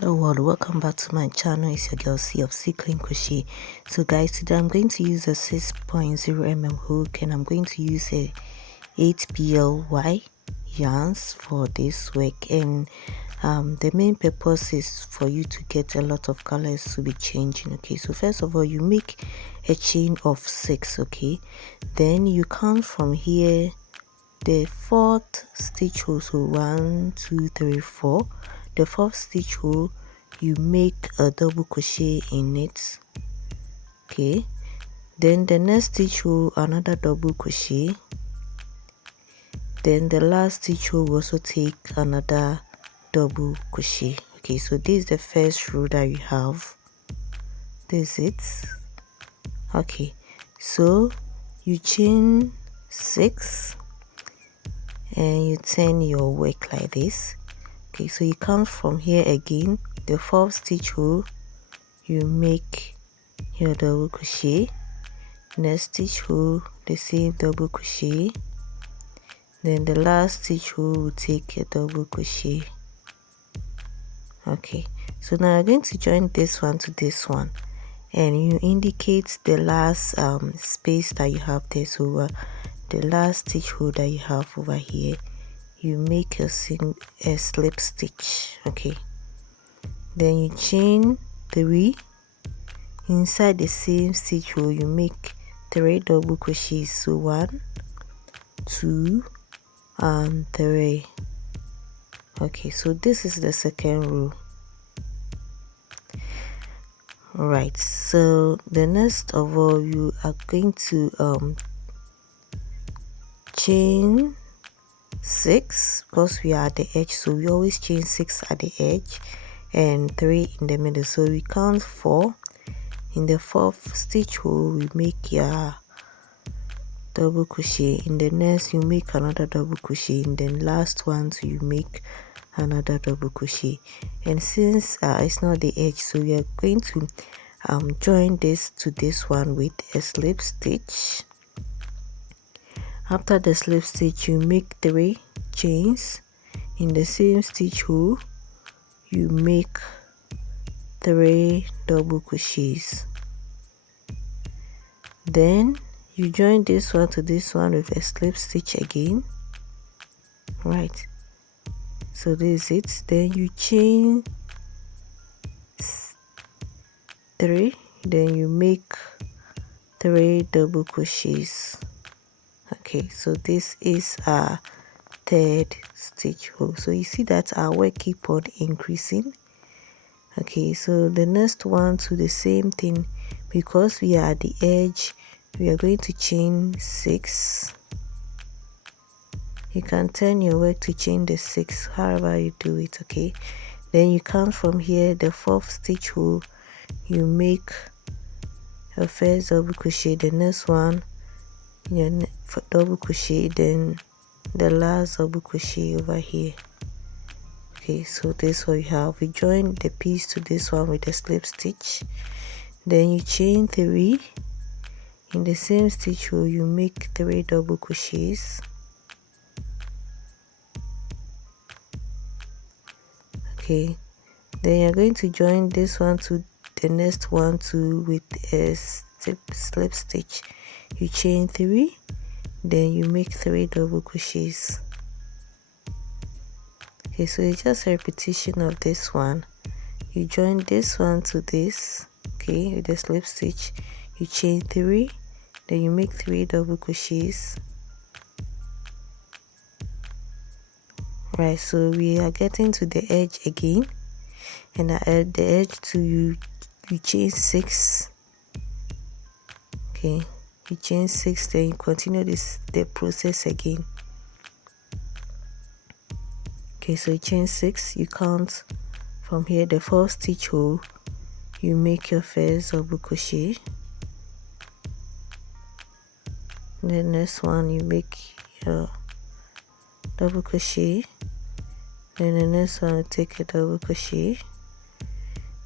Hello world, welcome back to my channel. It's your girl C of C Clean Crochet. So guys, today I'm going to use a 6.0mm hook and I'm going to use a 8PLY yarns for this work, and the main purpose is for you to get a lot of colors to be changing. Okay, so first of all, you make a chain of 6. Okay, then you count from here the fourth stitch hole, so 1 2 3 4. The fourth stitch hole, you make a double crochet in it. Okay, then the next stitch hole, another double crochet. Then the last stitch hole will also take another double crochet. Okay, so this is the first row that you have. This is it. Okay, so you chain 6 and you turn your work like this. Okay, so you count from here again, the fourth stitch hole, you make your double crochet. Next stitch hole, the same double crochet. Then the last stitch hole will take a double crochet. Okay, so now you're going to join this one to this one, and you indicate the last space that you have there. So the last stitch hole that you have over here, you make a slip stitch. Okay, then you chain 3 inside the same stitch hole, you make 3 double crochets. So 1 2 and 3. Okay, so this is the second row. Right, so the next of all, you are going to chain 6 because we are at the edge, so we always chain 6 at the edge and 3 in the middle. So we count 4. In the fourth stitch hole, we make your double crochet. In the next, you make another double crochet. In the last one, so you make another double crochet. And since it's not the edge, so we are going to join this to this one with a slip stitch. After the slip stitch, you make 3 chains. In the same stitch hole, you make 3 double crochets. Then you join this one to this one with a slip stitch again. Right, so this is it. Then you chain 3, then you make 3 double crochets. Okay, so this is our third stitch hole. So you see that our work keep on increasing. Okay, so the next one to the same thing, because we are at the edge, we are going to chain 6. You can turn your work to chain the 6 however you do it. Okay, then you count from here, the fourth stitch hole, you make your first double crochet, the next one your double crochet, then the last double crochet over here. Okay, so this is what you have. We join the piece to this one with a slip stitch. Then you chain 3. In the same stitch hole, you make 3 double crochets. Okay, then you're going to join this one to the next one too with a slip stitch. You chain 3, then you make 3 double crochets. Okay, so it's just a repetition of this one. You join this one to this, okay, with the slip stitch. You chain 3, then you make 3 double crochets. Right, so we are getting to the edge again, and at the edge to you chain 6. Okay, you chain 6, then you continue the process again. Okay, so you chain 6, you count from here, the fourth stitch hole, you make your first double crochet. The next one, you make your double crochet. Then the next one, you take a double crochet.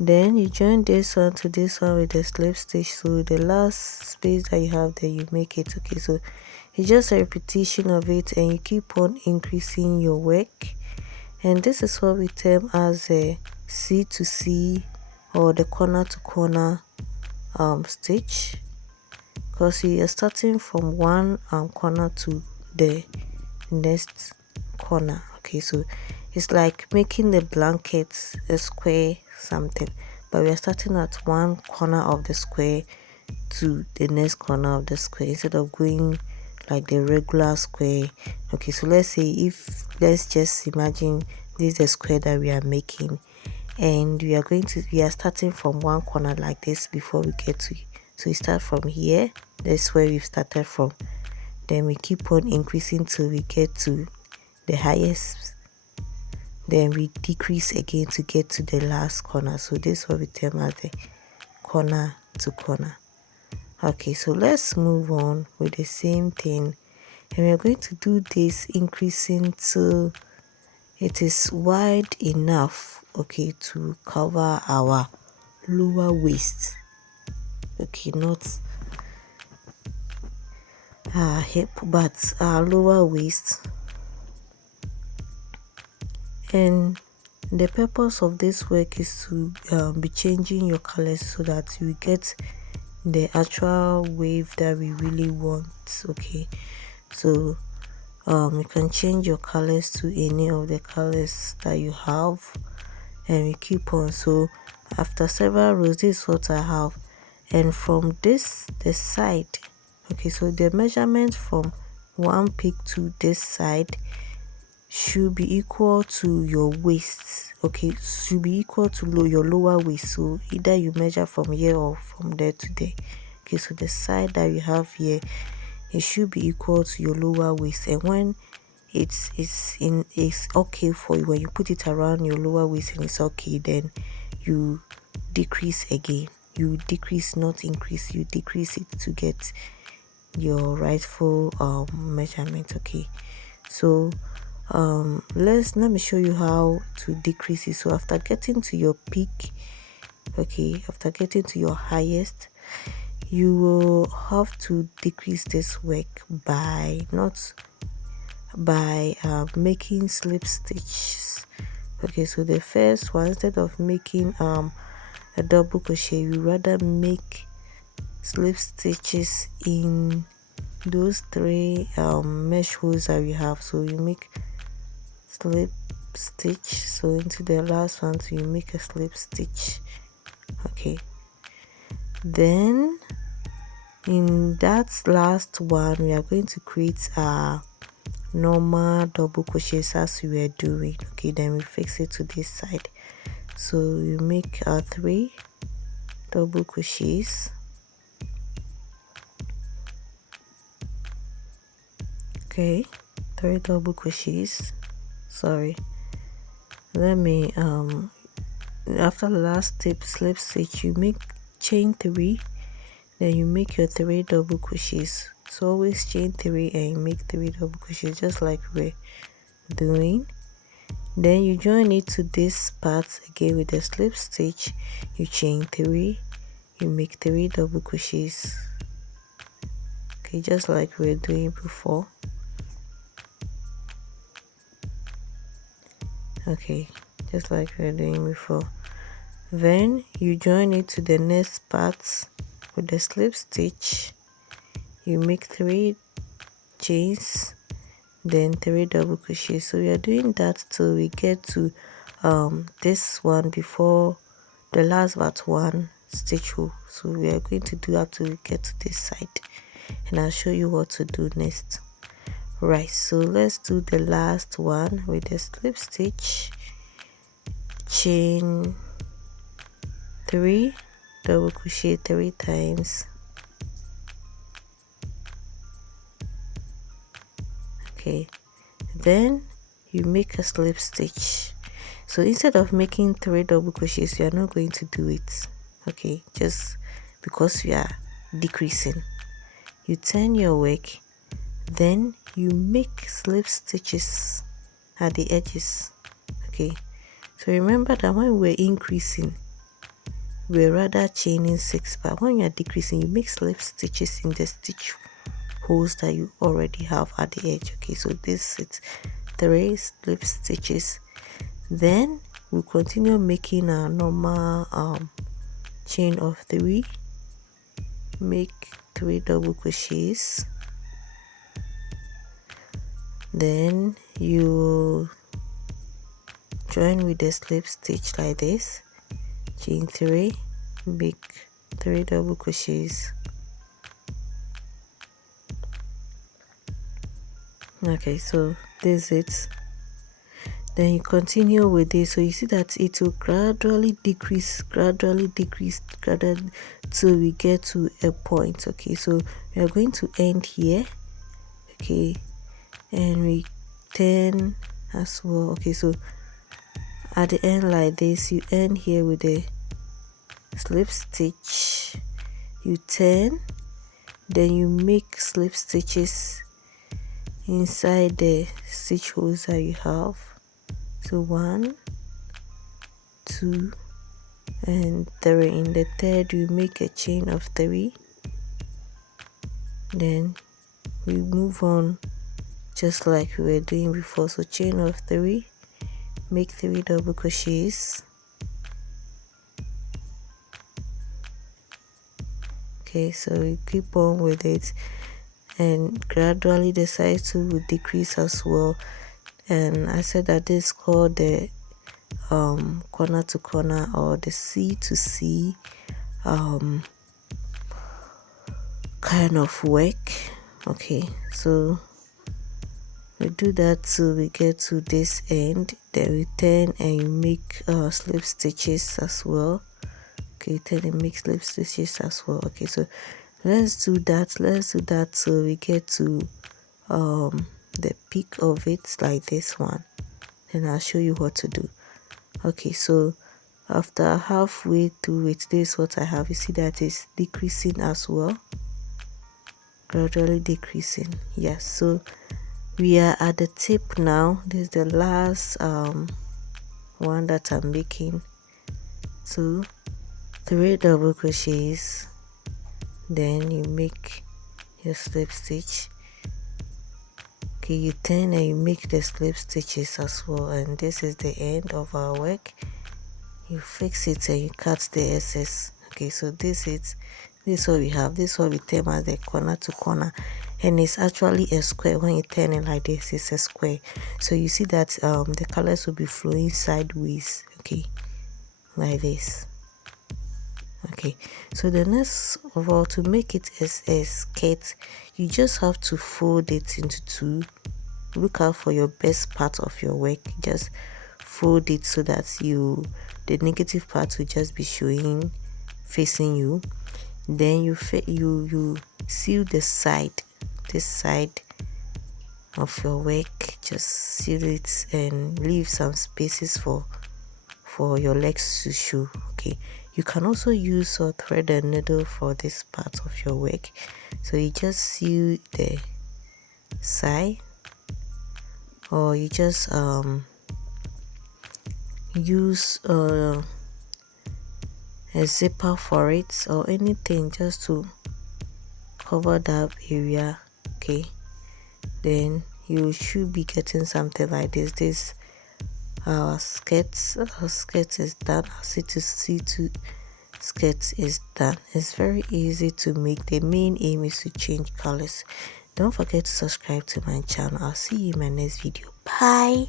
Then you join this one to this one with a slip stitch. So the last space that you have there, you make it. Okay, so it's just a repetition of it, and you keep on increasing your work. And this is what we term as a C2C or the corner to corner stitch, because you are starting from one corner to the next corner. Okay, so it's like making the blanket a square something, but we are starting at one corner of the square to the next corner of the square instead of going like the regular square. Okay, so let's just imagine this is the square that we are making, and we are starting from one corner like this before we get to it. So we start from here, that's where we've started from, then we keep on increasing till we get to the highest, then we decrease again to get to the last corner. So this is what we term as the corner to corner. Okay, so let's move on with the same thing, and we're going to do this increasing till it is wide enough, okay, to cover our lower waist. Okay, not our hip but our lower waist. And the purpose of this work is to be changing your colors so that you get the actual wave that we really want. Okay, so you can change your colors to any of the colors that you have, and we keep on. So after several rows, this is what I have, and from the side, okay, so the measurement from one peak to this side should be equal to your waist. Okay, should be equal to your lower waist. So either you measure from here or from there to there. Okay, so the side that you have here, it should be equal to your lower waist, and when it's okay for you, when you put it around your lower waist and it's okay, then you decrease again. You decrease, not increase. You decrease it to get your rightful measurement. Okay, so let me show you how to decrease it. So after getting to your peak, okay, after getting to your highest, you will have to decrease this work by making slip stitches. Okay, so the first one, instead of making a double crochet, you rather make slip stitches in those three mesh holes that we have. So you make slip stitch, so into the last one, so you make a slip stitch. Okay, then in that last one we are going to create a normal double crochets as we were doing. Okay, then we fix it to this side. So you make 3 double crochets. Okay, 3 double crochets. Sorry, let me after the last slip stitch, you make chain 3, then you make your 3 double crochets. So always chain 3 and you make 3 double crochets, just like we're doing. Then you join it to this part again with the slip stitch. You chain 3, you make 3 double crochets. Okay, just like we were doing before. Okay, just like we were doing before. Then you join it to the next part with the slip stitch. You make 3 chains, then 3 double crochets. So we are doing that till we get to this one before the last but one stitch hole. So we are going to do that till we get to this side, and I'll show you what to do next. Right, so let's do the last one with the slip stitch, chain 3, double crochet 3 times. Okay, then you make a slip stitch. So instead of making 3 double crochets, you are not going to do it. Okay, just because we are decreasing, you turn your work, then you make slip stitches at the edges. Okay, so remember that when we're increasing, we're rather chaining 6, but when you're decreasing, you make slip stitches in the stitch holes that you already have at the edge. Okay, so this is 3 slip stitches. Then we continue making our normal chain of 3. Make 3 double crochets, then you join with the slip stitch like this, chain 3, make 3 double crochets. Okay, so this is it. Then you continue with this, so you see that it will gradually decrease till we get to a point. Okay, so we are going to end here. Okay, and we turn as well. Okay, so at the end like this, you end here with a slip stitch, you turn, then you make slip stitches inside the stitch holes that you have. So 1, 2 and 3. In the third you make a chain of 3, then we move on just like we were doing before. So chain of 3, make 3 double crochets. Okay, so we keep on with it, and gradually the size too will decrease as well. And I said that this is called the corner to corner, or the C2C kind of work. Okay, so we do that till we get to this end, then we turn and you make slip stitches as well. Okay, turn and make slip stitches as well. Okay, so let's do that till we get to the peak of it, like this one, and I'll show you what to do. Okay, so after halfway through it, this is what I have. You see that it's decreasing as well, gradually decreasing. Yes, so we are at the tip now. This is the last one that I'm making. So 3 double crochets, then you make your slip stitch. Okay, you turn and you make the slip stitches as well, and this is the end of our work. You fix it and you cut the excess. Okay, so this is what we have. This is what we term as the corner to corner, and it's actually a square. When you turn it like this, it's a square. So you see that the colors will be flowing sideways. Okay, like this. Okay, so the next of all, to make it as a skirt, you just have to fold it into 2. Look out for your best part of your work. Just fold it so that the negative part will just be showing, facing you. Then you seal the side, this side of your work. Just seal it and leave some spaces for your legs to show. Okay, you can also use a thread and needle for this part of your work. So you just seal the side, or you just use a zipper for it, or anything just to cover that area. Okay, then you should be getting something like this. Our skirt is done. Our C2C skirt is done. It's very easy to make. The main aim is to change colors. Don't forget to subscribe to my channel. I'll see you in my next video. Bye.